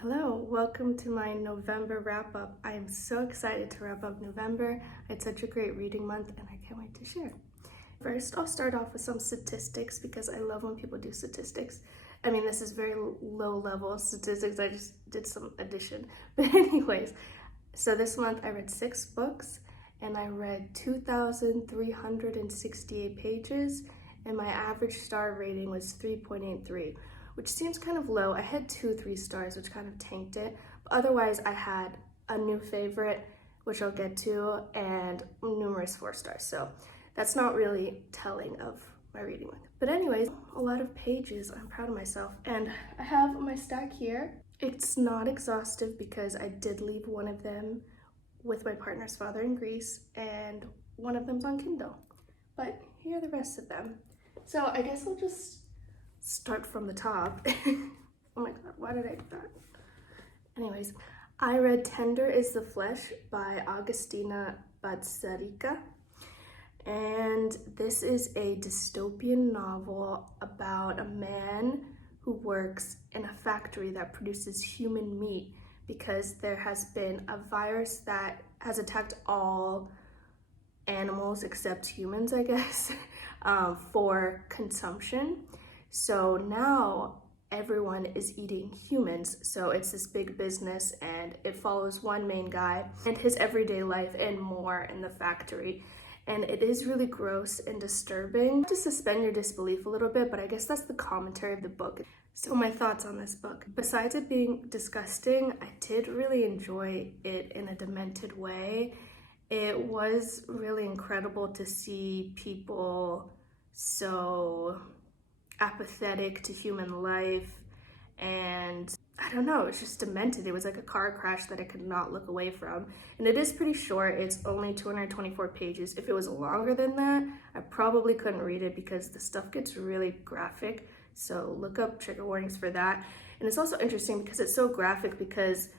Hello, welcome to my November wrap-up. I am so excited to wrap up November. It's such a great reading month and I can't wait to share. First, I'll start off with some statistics because I love when people do statistics. I mean, this is very low-level statistics. I just did some addition. But anyways, so this month I read 6 books and I read 2,368 pages and my average star rating was 3.83. which seems kind of low. I had 2 3 stars, which kind of tanked it. But otherwise, I had a new favorite, which I'll get to, and numerous 4 stars. So that's not really telling of my reading month. But anyways, a lot of pages. I'm proud of myself. And I have my stack here. It's not exhaustive because I did leave one of them with my partner's father in Greece, and one of them's on Kindle. But here are the rest of them. So I guess I'll just start from the top. Oh my god, why did I do that? Anyways, I read Tender is the Flesh by Augustina, and this is a dystopian novel about a man who works in a factory that produces human meat because there has been a virus that has attacked all animals except humans, I guess, for consumption. So now everyone is eating humans. So it's this big business and it follows one main guy and his everyday life and more in the factory. And it is really gross and disturbing. To suspend your disbelief a little bit, but I guess that's the commentary of the book. So my thoughts on this book. Besides it being disgusting, I did really enjoy it in a demented way. It was really incredible to see people so apathetic to human life, and I don't know, it's just demented. It was like a car crash that I could not look away from. And it is pretty short. It's only 224 pages. If it was longer than that, I probably couldn't read it because the stuff gets really graphic. So look up trigger warnings for that. And it's also interesting because it's so graphic because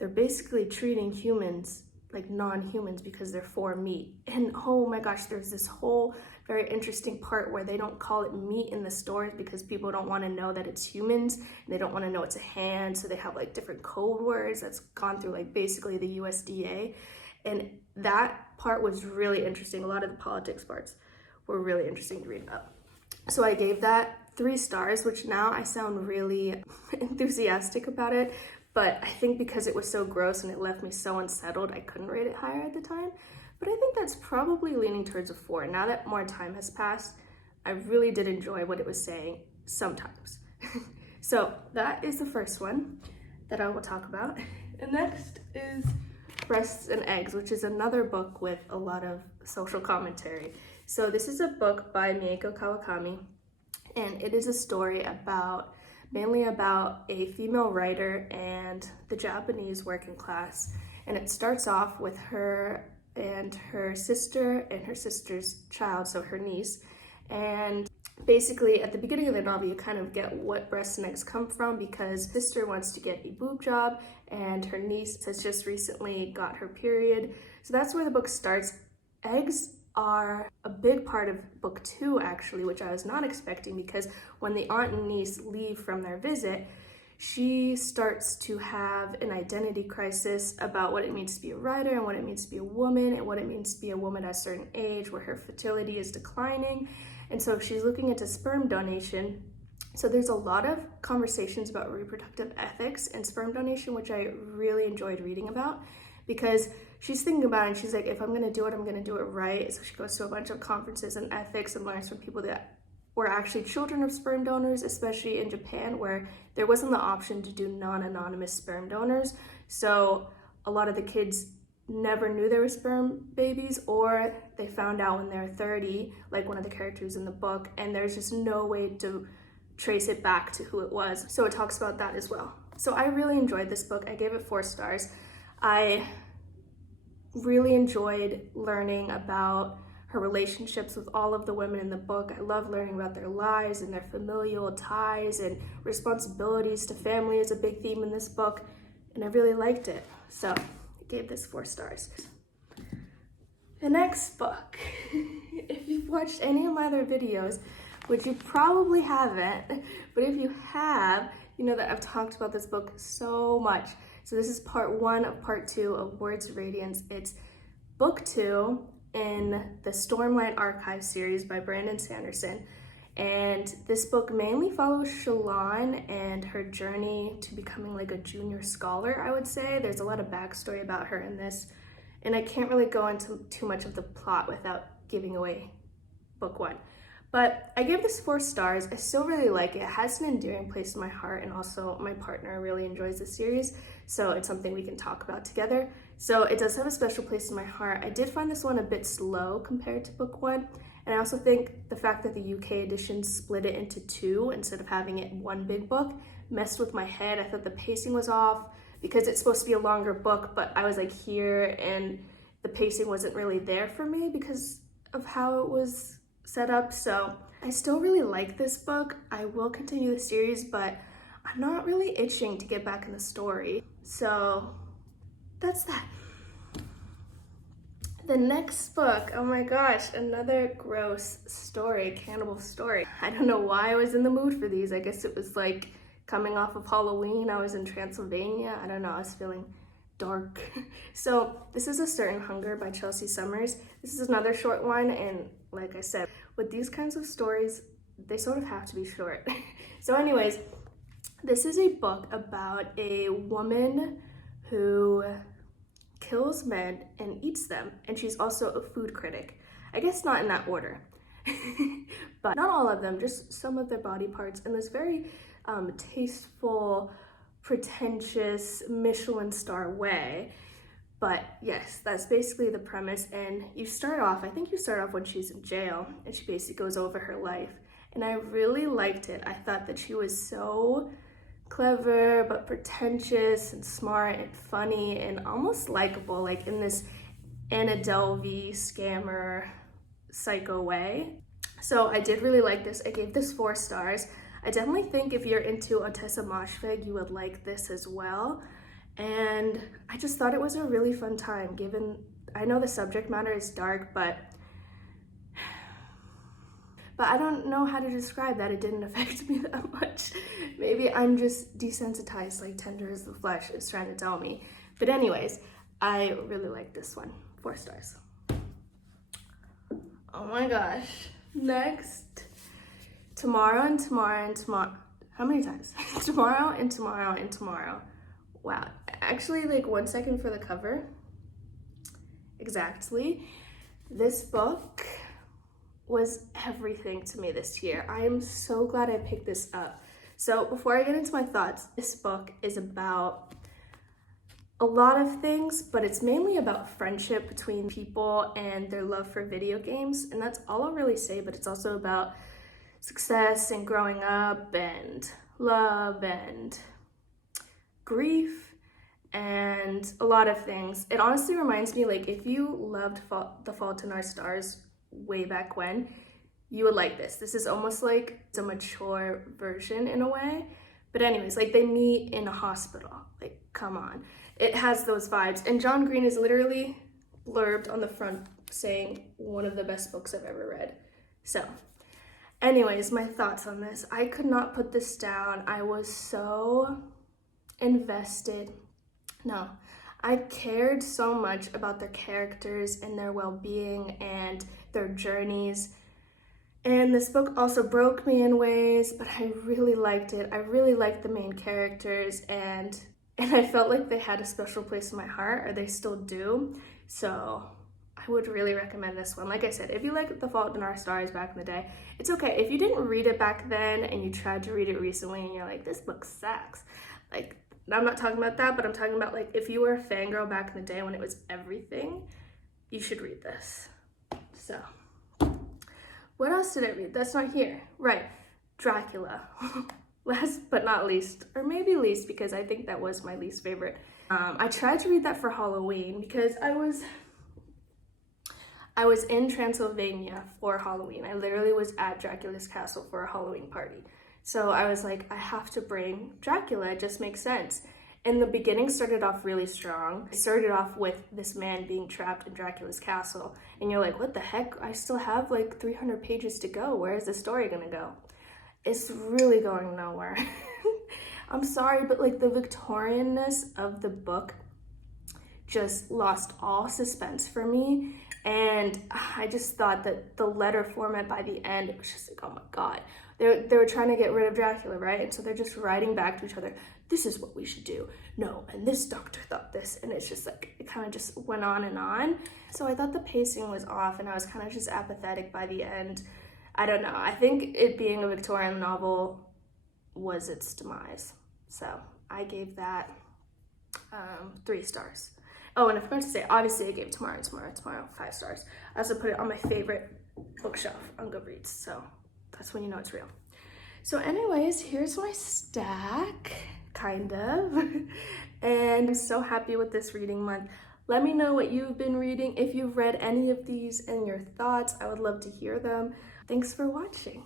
they're basically treating humans like non-humans because they're for meat. And oh my gosh, there's this whole very interesting part where they don't call it meat in the stores because people don't want to know that it's humans and they don't want to know it's a hand, so they have like different code words that's gone through like basically the USDA. And that part was really interesting. A lot of the politics parts were really interesting to read about. So I gave that 3 stars, which now I sound really enthusiastic about it. But I think because it was so gross and it left me so unsettled, I couldn't rate it higher at the time. But I think that's probably leaning towards a 4. Now that more time has passed, I really did enjoy what it was saying sometimes. So that is the first one that I will talk about. And next is Breasts and Eggs, which is another book with a lot of social commentary. So this is a book by Mieko Kawakami, and it is a story mainly about a female writer and the Japanese working class. And it starts off with her and her sister and her sister's child, so her niece. And basically at the beginning of the novel, you kind of get what breasts and eggs come from because sister wants to get a boob job and her niece has just recently got her period. So that's where the book starts. Eggs are a big part of book 2 actually, which I was not expecting, because when the aunt and niece leave from their visit, she starts to have an identity crisis about what it means to be a writer and what it means to be a woman and what it means to be a woman at a certain age where her fertility is declining. And so she's looking into sperm donation. So there's a lot of conversations about reproductive ethics and sperm donation, which I really enjoyed reading about, because she's thinking about it and she's like, if I'm gonna do it, I'm gonna do it right. So she goes to a bunch of conferences on ethics and learns from people that were actually children of sperm donors, especially in Japan, where there wasn't the option to do non-anonymous sperm donors. So a lot of the kids never knew they were sperm babies, or they found out when they're 30, like one of the characters in the book, and there's just no way to trace it back to who it was. So it talks about that as well. So I really enjoyed this book. I gave it 4 stars. I really enjoyed learning about her relationships with all of the women in the book. I love learning about their lives and their familial ties, and responsibilities to family is a big theme in this book, and I really liked it. So I gave this 4 stars. The next book, if you've watched any of my other videos, which you probably haven't, but if you have, you know that I've talked about this book so much. So this is part 1 of part 2 of Words of Radiance. It's book 2 in the Stormlight Archive series by Brandon Sanderson. And this book mainly follows Shalon and her journey to becoming like a junior scholar, I would say. There's a lot of backstory about her in this, and I can't really go into too much of the plot without giving away book 1. But I gave this 4 stars. I still really like it. It has an endearing place in my heart, and also my partner really enjoys the series, so it's something we can talk about together. So it does have a special place in my heart. I did find this one a bit slow compared to book 1. And I also think the fact that the UK edition split it into 2 instead of having it in one big book messed with my head. I thought the pacing was off because it's supposed to be a longer book, but I was like here and the pacing wasn't really there for me because of how it was set up. So I still really like this book. I will continue the series, but I'm not really itching to get back in the story. So that's that. The next book, oh my gosh, another gross story, cannibal story. I don't know why I was in the mood for these. I guess it was like coming off of Halloween. I was in Transylvania. I don't know, I was feeling dark. So this is A Certain Hunger by Chelsea Summers. This is another short one, and like I said, with these kinds of stories, they sort of have to be short. So anyways, this is a book about a woman who kills men and eats them, and she's also a food critic. I guess not in that order, but not all of them, just some of their body parts in this very tasteful, pretentious Michelin star way. But yes, that's basically the premise. And I think you start off when she's in jail, and she basically goes over her life, and I really liked it. I thought that she was so clever but pretentious and smart and funny and almost likable, like in this Anna Delvey scammer psycho way. So I did really like this. I gave this 4 stars. I definitely think if you're into Ottessa Moshfegh, you would like this as well. And I just thought it was a really fun time, given I know the subject matter is dark, but I don't know how to describe that. It didn't affect me that much. Maybe I'm just desensitized, like tender as the flesh is trying to tell me. But anyways, I really like this one. 4 stars. Oh my gosh. Next. Tomorrow and tomorrow and tomorrow. How many times? Tomorrow and tomorrow and tomorrow. Wow. Actually, like 1 second for the cover. Exactly. This book was everything to me this year. I am so glad I picked this up. So before I get into my thoughts, this book is about a lot of things, but it's mainly about friendship between people and their love for video games. And that's all I'll really say, but it's also about success and growing up and love and grief and a lot of things. It honestly reminds me, like, if you loved The Fault in Our Stars way back when, you would like this. This is almost like it's a mature version in a way. But anyways, like they meet in a hospital. Like, come on. It has those vibes. And John Green is literally blurbed on the front saying one of the best books I've ever read. So anyways, my thoughts on this. I could not put this down. I was so invested. No, I cared so much about their characters and their well-being and their journeys. And this book also broke me in ways, but I really liked it. I really liked the main characters, and I felt like they had a special place in my heart, or they still do. So I would really recommend this one. Like I said, if you like The Fault in Our Stars back in the day, it's okay. If you didn't read it back then and you tried to read it recently and you're like, this book sucks. Like, I'm not talking about that, but I'm talking about like if you were a fangirl back in the day when it was everything, you should read this. So, what else did I read? That's not here. Right, Dracula. Last but not least, or maybe least because I think that was my least favorite. I tried to read that for Halloween because I was in Transylvania for Halloween. I literally was at Dracula's castle for a Halloween party. So I was like, I have to bring Dracula, it just makes sense. And the beginning started off really strong. It started off with this man being trapped in Dracula's castle. And you're like, what the heck? I still have like 300 pages to go. Where is the story gonna go? It's really going nowhere. I'm sorry, but like the Victorianness of the book just lost all suspense for me. And I just thought that the letter format by the end, it was just like, oh my God. They were trying to get rid of Dracula, right? And so they're just writing back to each other, this is what we should do. No, and this doctor thought this. And it's just like, it kind of just went on and on. So I thought the pacing was off and I was kind of just apathetic by the end. I don't know. I think it being a Victorian novel was its demise. So I gave that 3 stars. Oh, and I forgot to say, obviously I gave Tomorrow 5 stars. I also put it on my favorite bookshelf on Goodreads, so that's when you know it's real. So anyways, here's my stack, kind of. And I'm so happy with this reading month. Let me know what you've been reading. If you've read any of these and your thoughts, I would love to hear them. Thanks for watching.